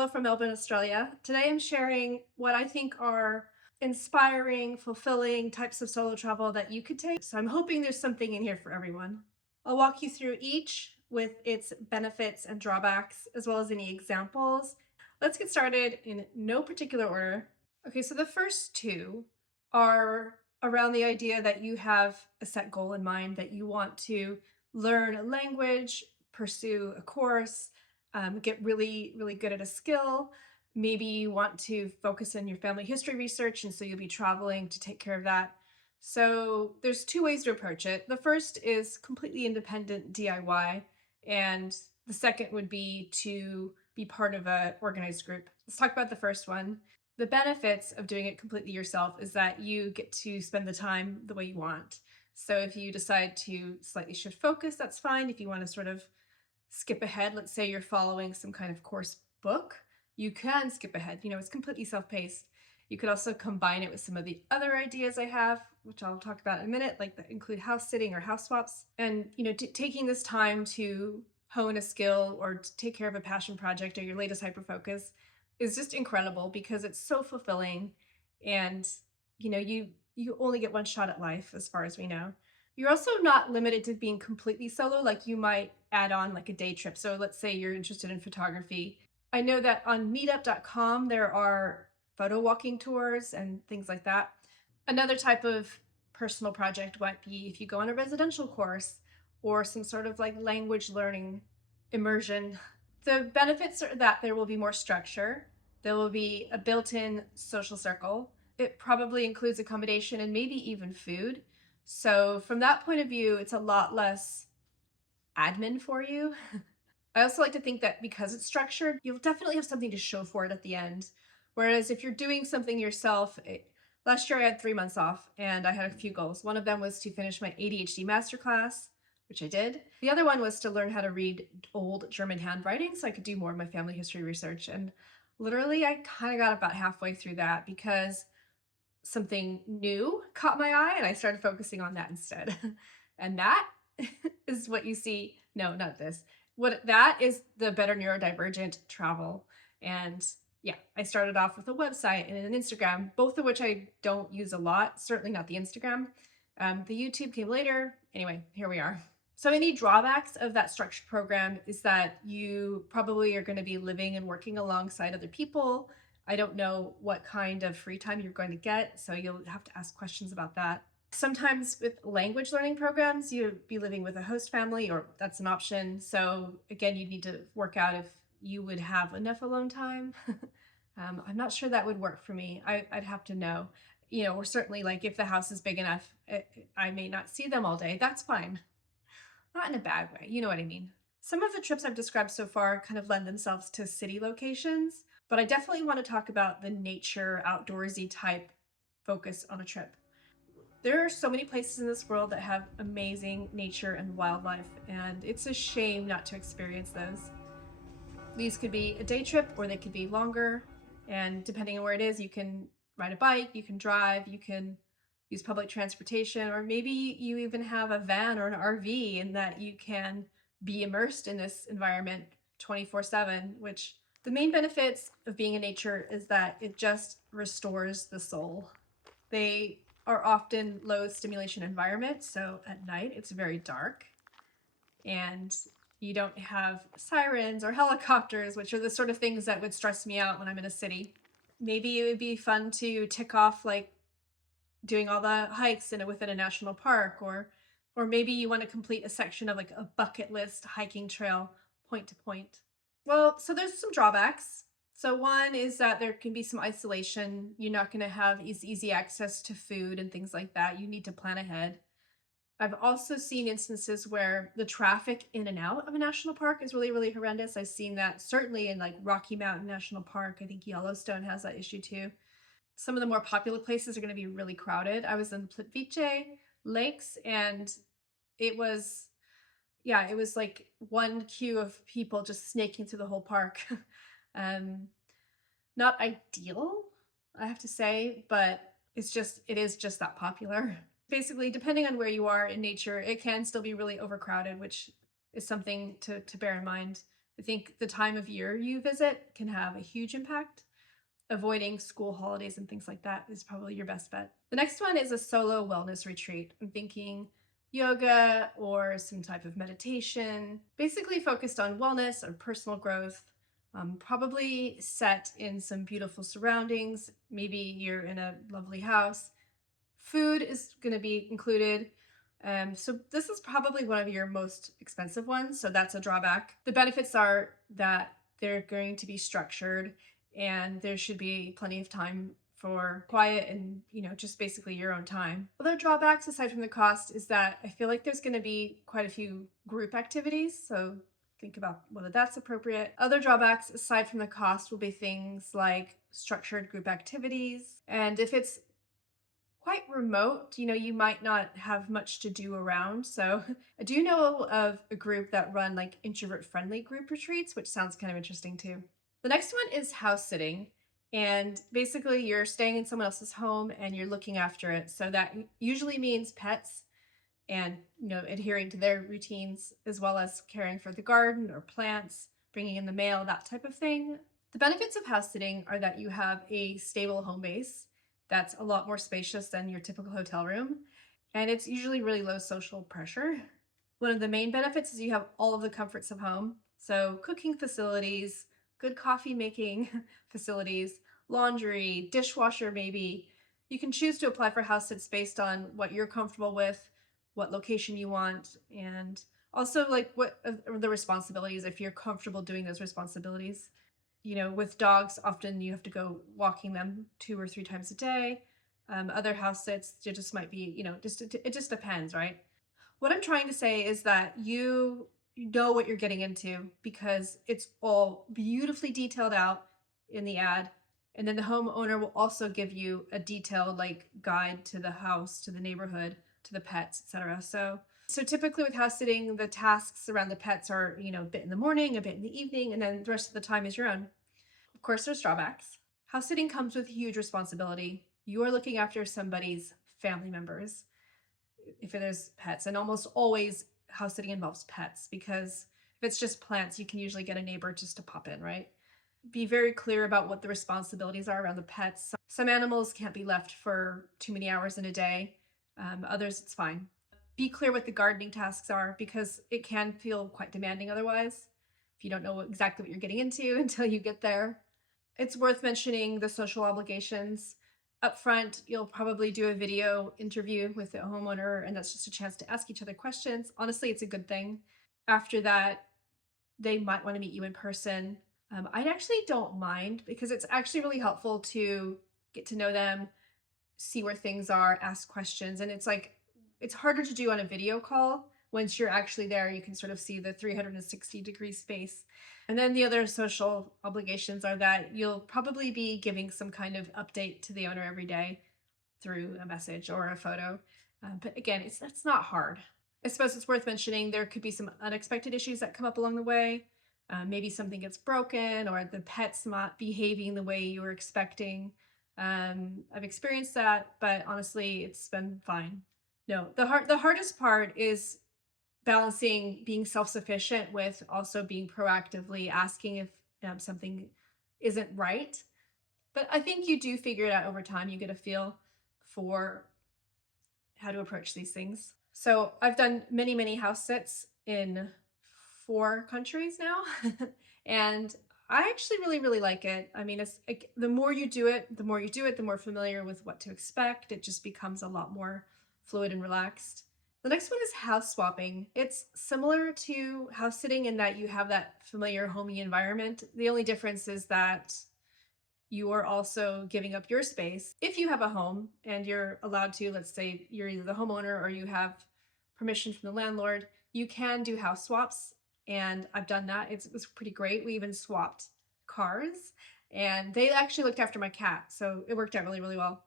Hello from Melbourne, Australia. Today I'm sharing what I think are inspiring, fulfilling types of solo travel that you could take. So I'm hoping there's something in here for everyone. I'll walk you through each with its benefits and drawbacks, as well as any examples. Let's get started in no particular order. Okay, so the first two are around the idea that you have a set goal in mind, that you want to learn a language, pursue a course, get really, really good at a skill. Maybe you want to focus on your family history research, and so you'll be traveling to take care of that. So there's two ways to approach it. The first is completely independent DIY, and the second would be to be part of an organized group. Let's talk about the first one. The benefits of doing it completely yourself is that you get to spend the time the way you want. So if you decide to slightly shift focus, that's fine. If you want to sort of skip ahead, let's say you're following some kind of course book, you can skip ahead. It's completely self-paced. You could also combine it with some of the other ideas I have, which I'll talk about in a minute, like that include house sitting or house swaps. And, taking this time to hone a skill or to take care of a passion project or your latest hyper focus is just incredible because it's so fulfilling. And, you only get one shot at life as far as we know. You're also not limited to being completely solo, like you might add on like a day trip. So let's say you're interested in photography. I know that on meetup.com there are photo walking tours and things like that. Another type of personal project might be if you go on a residential course or some sort of like language learning immersion. The benefits are that there will be more structure. There will be a built-in social circle. It probably includes accommodation and maybe even food. So from that point of view, it's a lot less admin for you. I also like to think that because it's structured, you'll definitely have something to show for it at the end. Whereas if you're doing something yourself, last year I had 3 months off and I had a few goals. One of them was to finish my ADHD masterclass, which I did. The other one was to learn how to read old German handwriting so I could do more of my family history research. And literally, I kind of got about halfway through that because something new caught my eye and I started focusing on that instead. And that is what you see. No, not this. What that is the better neurodivergent travel. And yeah, I started off with a website and an Instagram, both of which I don't use a lot, certainly not the Instagram. The YouTube came later. Anyway, here we are. So any drawbacks of that structured program is that you probably are going to be living and working alongside other people. I don't know what kind of free time you're going to get, so you'll have to ask questions about that. Sometimes with language learning programs, you'd be living with a host family, or that's an option. So again, you need to work out if you would have enough alone time. I'm not sure that would work for me. I'd have to know. Or certainly like if the house is big enough, I may not see them all day. That's fine. Not in a bad way. You know what I mean? Some of the trips I've described so far kind of lend themselves to city locations, but I definitely want to talk about the nature, outdoorsy type focus on a trip. There are so many places in this world that have amazing nature and wildlife, and it's a shame not to experience those. These could be a day trip or they could be longer, and depending on where it is, you can ride a bike, you can drive, you can use public transportation, or maybe you even have a van or an RV and that you can be immersed in this environment 24/7, which the main benefits of being in nature is that it just restores the soul. They are often low stimulation environments, so at night it's very dark and you don't have sirens or helicopters, which are the sort of things that would stress me out when I'm in a city. Maybe it would be fun to tick off like doing all the hikes within a national park, or maybe you want to complete a section of like a bucket list hiking trail point to point. Well, so there's some drawbacks. So one is that there can be some isolation. You're not going to have easy access to food and things like that. You need to plan ahead. I've also seen instances where the traffic in and out of a national park is really, really horrendous. I've seen that certainly in like Rocky Mountain National Park. I think Yellowstone has that issue too. Some of the more popular places are going to be really crowded. I was in Plitvice Lakes and it was, yeah, it was like one queue of people just snaking through the whole park. um, Not ideal, I have to say, but it is just that popular. Basically, depending on where you are in nature, it can still be really overcrowded, which is something to bear in mind. I think the time of year you visit can have a huge impact. Avoiding school holidays and things like that is probably your best bet. The next one is a solo wellness retreat. I'm thinking yoga or some type of meditation, basically focused on wellness or personal growth. Probably set in some beautiful surroundings. Maybe you're in a lovely house. Food is going to be included. So this is probably one of your most expensive ones. So that's a drawback. The benefits are that they're going to be structured and there should be plenty of time for quiet and, just basically your own time. Other drawbacks aside from the cost is that I feel like there's going to be quite a few group activities. So think about whether that's appropriate. Other drawbacks aside from the cost will be things like structured group activities. And if it's quite remote, you might not have much to do around. So I do know of a group that run like introvert friendly group retreats, which sounds kind of interesting too. The next one is house sitting. And basically you're staying in someone else's home and you're looking after it. So that usually means pets and, adhering to their routines, as well as caring for the garden or plants, bringing in the mail, that type of thing. The benefits of house sitting are that you have a stable home base that's a lot more spacious than your typical hotel room, and it's usually really low social pressure. One of the main benefits is you have all of the comforts of home. So, cooking facilities, good coffee making facilities, laundry, dishwasher, maybe. You can choose to apply for house sits based on what you're comfortable with, what location you want, and also like what are the responsibilities if you're comfortable doing those responsibilities. With dogs, often you have to go walking them 2 or 3 times a day. Other house sits, it just might be, it just depends, right? What I'm trying to say is that you know what you're getting into because it's all beautifully detailed out in the ad. And then the homeowner will also give you a detailed like guide to the house, to the neighborhood, to the pets, etc. So typically with house sitting, the tasks around the pets are, a bit in the morning, a bit in the evening, and then the rest of the time is your own. Of course, there's drawbacks. House sitting comes with huge responsibility. You are looking after somebody's family members if there's pets, and almost always house sitting involves pets because if it's just plants, you can usually get a neighbor just to pop in, right? Be very clear about what the responsibilities are around the pets. Some animals can't be left for too many hours in a day. Others, it's fine. Be clear what the gardening tasks are because it can feel quite demanding otherwise if you don't know exactly what you're getting into until you get there. It's worth mentioning the social obligations. Up front, you'll probably do a video interview with the homeowner, and that's just a chance to ask each other questions. Honestly, it's a good thing. After that, they might want to meet you in person. I actually don't mind because it's actually really helpful to get to know them, see where things are, ask questions. And it's harder to do on a video call. Once you're actually there, you can sort of see the 360-degree space. And then the other social obligations are that you'll probably be giving some kind of update to the owner every day through a message or a photo. But again, that's not hard. I suppose it's worth mentioning there could be some unexpected issues that come up along the way. Maybe something gets broken or the pet's not behaving the way you were expecting. I've experienced that, but honestly, it's been fine. No, the hardest part is balancing being self-sufficient with also being proactively asking if something isn't right. But I think you do figure it out over time. You get a feel for how to approach these things. So I've done many, many house sits in 4 countries now. And I actually really, really like it. I mean, it's like, the more you do it, the more familiar with what to expect. It just becomes a lot more fluid and relaxed. The next one is house swapping. It's similar to house sitting in that you have that familiar homey environment. The only difference is that you are also giving up your space. If you have a home and you're allowed to, let's say you're either the homeowner or you have permission from the landlord, you can do house swaps. And I've done that. It was pretty great. We even swapped cars and they actually looked after my cat. So it worked out really, really well.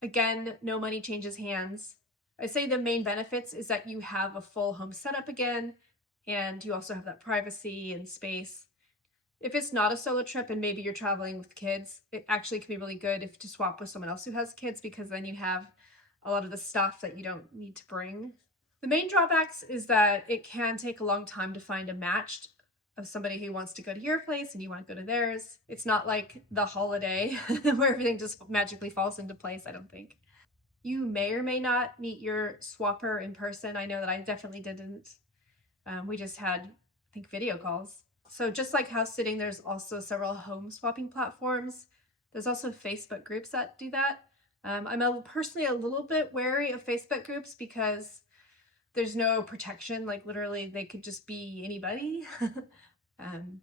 Again, no money changes hands. I say the main benefits is that you have a full home setup again, and you also have that privacy and space. If it's not a solo trip and maybe you're traveling with kids, it actually can be really good if to swap with someone else who has kids because then you have a lot of the stuff that you don't need to bring. The main drawbacks is that it can take a long time to find a matched of somebody who wants to go to your place and you want to go to theirs. It's not like the holiday where everything just magically falls into place, I don't think. You may or may not meet your swapper in person. I know that I definitely didn't. We just had, I think, video calls. So just like house sitting, there's also several home swapping platforms. There's also Facebook groups that do that. I'm personally a little bit wary of Facebook groups because there's no protection. Like literally, they could just be anybody. um,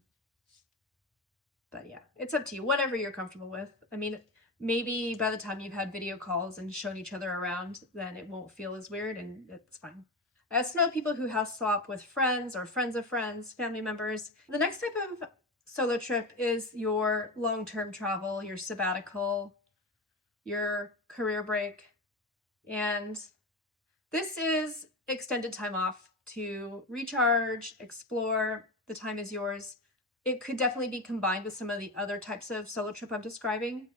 but yeah, it's up to you. Whatever you're comfortable with. I mean, maybe by the time you've had video calls and shown each other around, then it won't feel as weird and it's fine. I also know people who house swap with friends or friends of friends, family members. The next type of solo trip is your long-term travel, your sabbatical, your career break. And this is extended time off to recharge, explore. The time is yours. It could definitely be combined with some of the other types of solo trip I'm describing.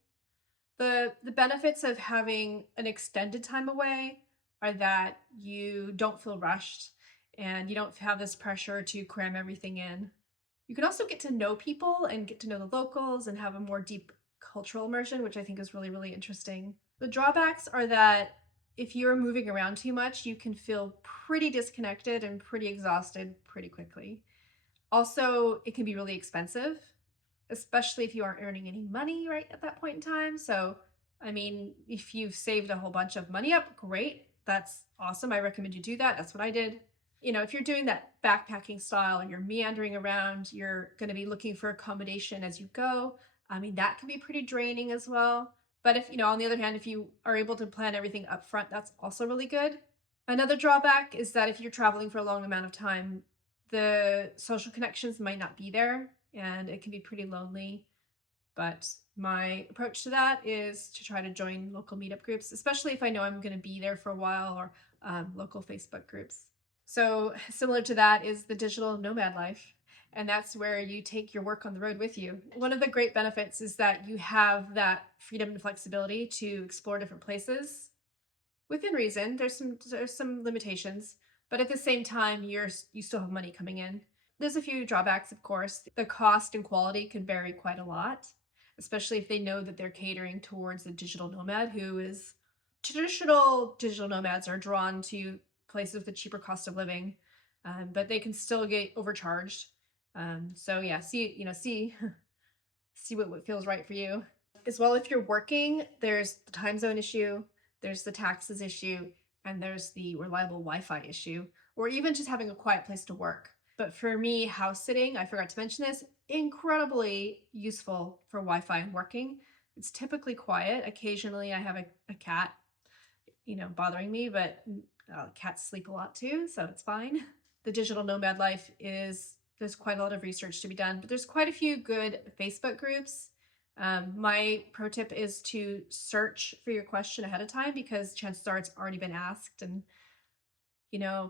The benefits of having an extended time away are that you don't feel rushed and you don't have this pressure to cram everything in. You can also get to know people and get to know the locals and have a more deep cultural immersion, which I think is really, really interesting. The drawbacks are that if you're moving around too much, you can feel pretty disconnected and pretty exhausted pretty quickly. Also, it can be really expensive, especially if you aren't earning any money right at that point in time. So, I mean, if you've saved a whole bunch of money up, great. That's awesome. I recommend you do that. That's what I did. You know, if you're doing that backpacking style and you're meandering around, you're going to be looking for accommodation as you go. I mean, that can be pretty draining as well. But if, you know, on the other hand, if you are able to plan everything up front, that's also really good. Another drawback is that if you're traveling for a long amount of time, the social connections might not be there and it can be pretty lonely. But my approach to that is to try to join local meetup groups, especially if I know I'm going to be there for a while, or local Facebook groups. So, similar to that is the digital nomad life. And that's where you take your work on the road with you. One of the great benefits is that you have that freedom and flexibility to explore different places within reason. There's some limitations, but at the same time, you still have money coming in. There's a few drawbacks, of course. The cost and quality can vary quite a lot, especially if they know that they're catering towards the digital nomad who is traditional digital nomads are drawn to places with a cheaper cost of living, but they can still get overcharged. So yeah, see see what feels right for you. As well, if you're working, there's the time zone issue, there's the taxes issue, and there's the reliable Wi-Fi issue, or even just having a quiet place to work. But for me, house sitting, I forgot to mention this, incredibly useful for Wi-Fi and working. It's typically quiet. Occasionally I have a cat, bothering me, but cats sleep a lot too, so it's fine. The digital nomad life there's quite a lot of research to be done, but there's quite a few good Facebook groups. My pro tip is to search for your question ahead of time because chances are it's already been asked, and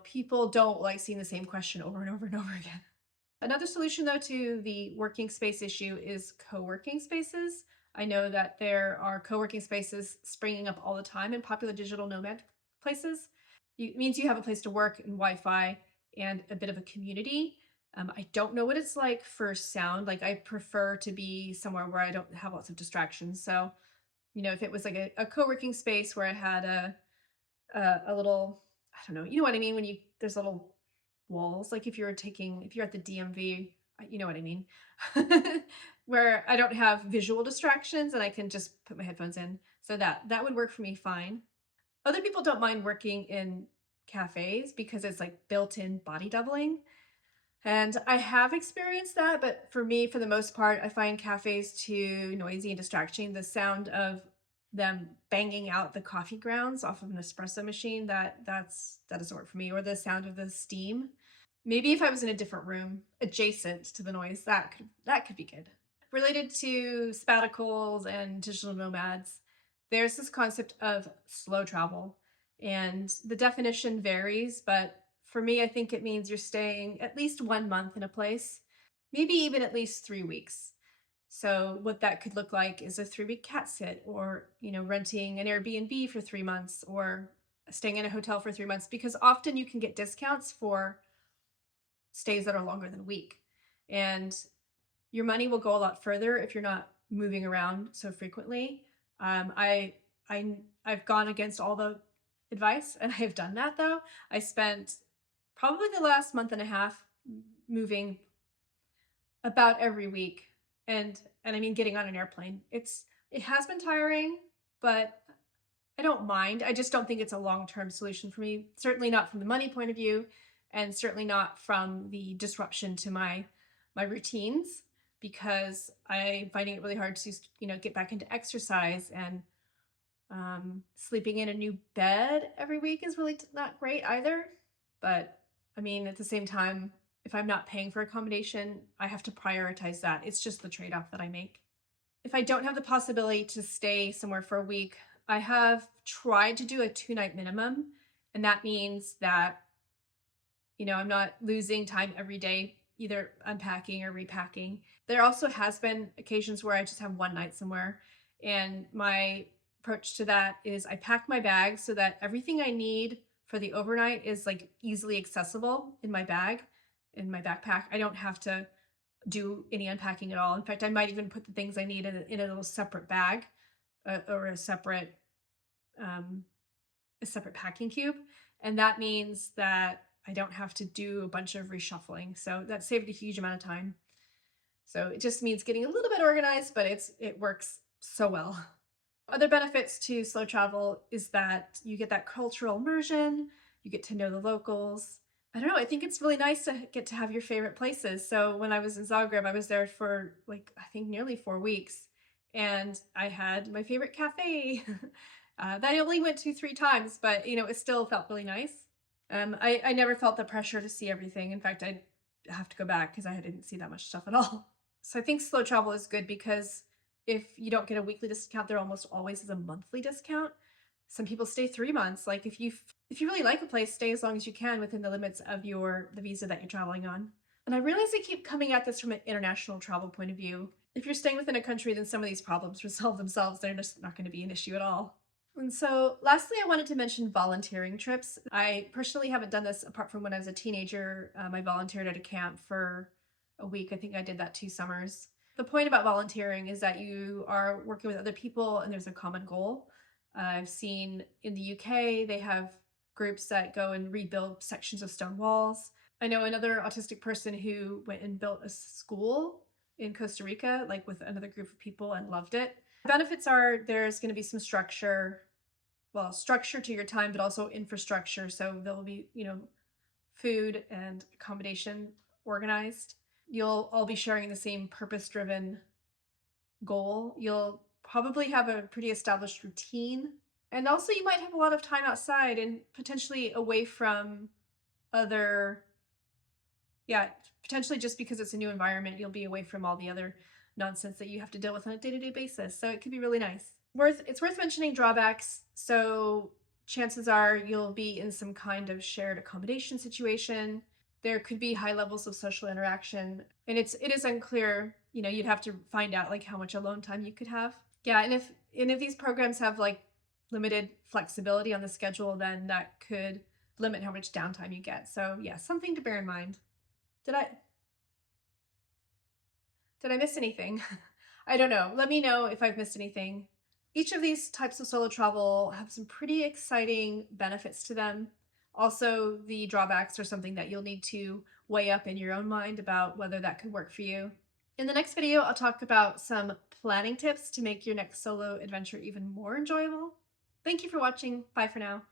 people don't like seeing the same question over and over and over again. Another solution, though, to the working space issue is co-working spaces. I know that there are co-working spaces springing up all the time in popular digital nomad places. It means you have a place to work and Wi-Fi and a bit of a community. I don't know what it's like for sound. Like, I prefer to be somewhere where I don't have lots of distractions. So, if it was like a co-working space where I had a little, I don't know, you know what I mean? There's little walls, like if you're at the DMV, you know what I mean? Where I don't have visual distractions and I can just put my headphones in. So that would work for me fine. Other people don't mind working in cafes because it's like built-in body doubling. And I have experienced that, but for me, for the most part, I find cafes too noisy and distracting. The sound of them banging out the coffee grounds off of an espresso machine, that doesn't work for me, or the sound of the steam. Maybe if I was in a different room adjacent to the noise, that could be good. Related to sabbaticals and digital nomads, there's this concept of slow travel, and the definition varies, but for me, I think it means you're staying at least 1 month in a place, maybe even at least 3 weeks. So what that could look like is a 3-week cat sit, or renting an Airbnb for 3 months, or staying in a hotel for 3 months, because often you can get discounts for stays that are longer than a week. and your money will go a lot further if you're not moving around so frequently. Um, I, I've gone against all the advice and I've done that though. I spent probably the last month and a half moving about every week, and I mean getting on an airplane. It has been tiring, but I don't mind. I just don't think it's a long-term solution for me. Certainly not from the money point of view, and certainly not from the disruption to my routines, because I'm finding it really hard to get back into exercise, and sleeping in a new bed every week is really not great either. But I mean, at the same time, if I'm not paying for accommodation, I have to prioritize that. It's just the trade-off that I make. If I don't have the possibility to stay somewhere for a week, I have tried to do a 2-night minimum. And that means that, I'm not losing time every day, either unpacking or repacking. There also has been occasions where I just have one night somewhere. And my approach to that is I pack my bag so that everything I need for the overnight is like easily accessible in my bag, in my backpack. I don't have to do any unpacking at all. In fact, I might even put the things I need in a little separate bag, or um, a separate packing cube. And that means that I don't have to do a bunch of reshuffling. So that saved a huge amount of time. So it just means getting a little bit organized, but it works so well. Other benefits to slow travel is that you get that cultural immersion, you get to know the locals. I don't know, I think it's really nice to get to have your favorite places. So when I was in Zagreb, I was there for like, I think nearly 4 weeks, and I had my favorite cafe that I only went to 3 times, but it still felt really nice. I never felt the pressure to see everything. In fact, I'd have to go back because I didn't see that much stuff at all. So I think slow travel is good because if you don't get a weekly discount, there almost always is a monthly discount. Some people stay 3 months. Like if you really like a place, stay as long as you can within the limits of the visa that you're traveling on. And I realize I keep coming at this from an international travel point of view. If you're staying within a country, then some of these problems resolve themselves. They're just not going to be an issue at all. And so lastly, I wanted to mention volunteering trips. I personally haven't done this apart from when I was a teenager. I volunteered at a camp for a week. I think I did that 2 summers. The point about volunteering is that you are working with other people and there's a common goal. I've seen in the UK, they have groups that go and rebuild sections of stone walls. I know another autistic person who went and built a school in Costa Rica, like with another group of people, and loved it. The benefits are there's going to be some structure to your time, but also infrastructure. So there will be, food and accommodation organized. You'll all be sharing the same purpose-driven goal. You'll probably have a pretty established routine. And also you might have a lot of time outside and potentially away from other, potentially just because it's a new environment, you'll be away from all the other nonsense that you have to deal with on a day-to-day basis. So it could be really nice. It's worth mentioning drawbacks. So chances are you'll be in some kind of shared accommodation situation. There could be high levels of social interaction, and it is unclear. You'd have to find out like how much alone time you could have. Yeah, and if these programs have like limited flexibility on the schedule, then that could limit how much downtime you get. So yeah, something to bear in mind. Did I miss anything? I don't know. Let me know if I've missed anything. Each of these types of solo travel have some pretty exciting benefits to them. Also, the drawbacks are something that you'll need to weigh up in your own mind about whether that could work for you. In the next video, I'll talk about some planning tips to make your next solo adventure even more enjoyable. Thank you for watching. Bye for now.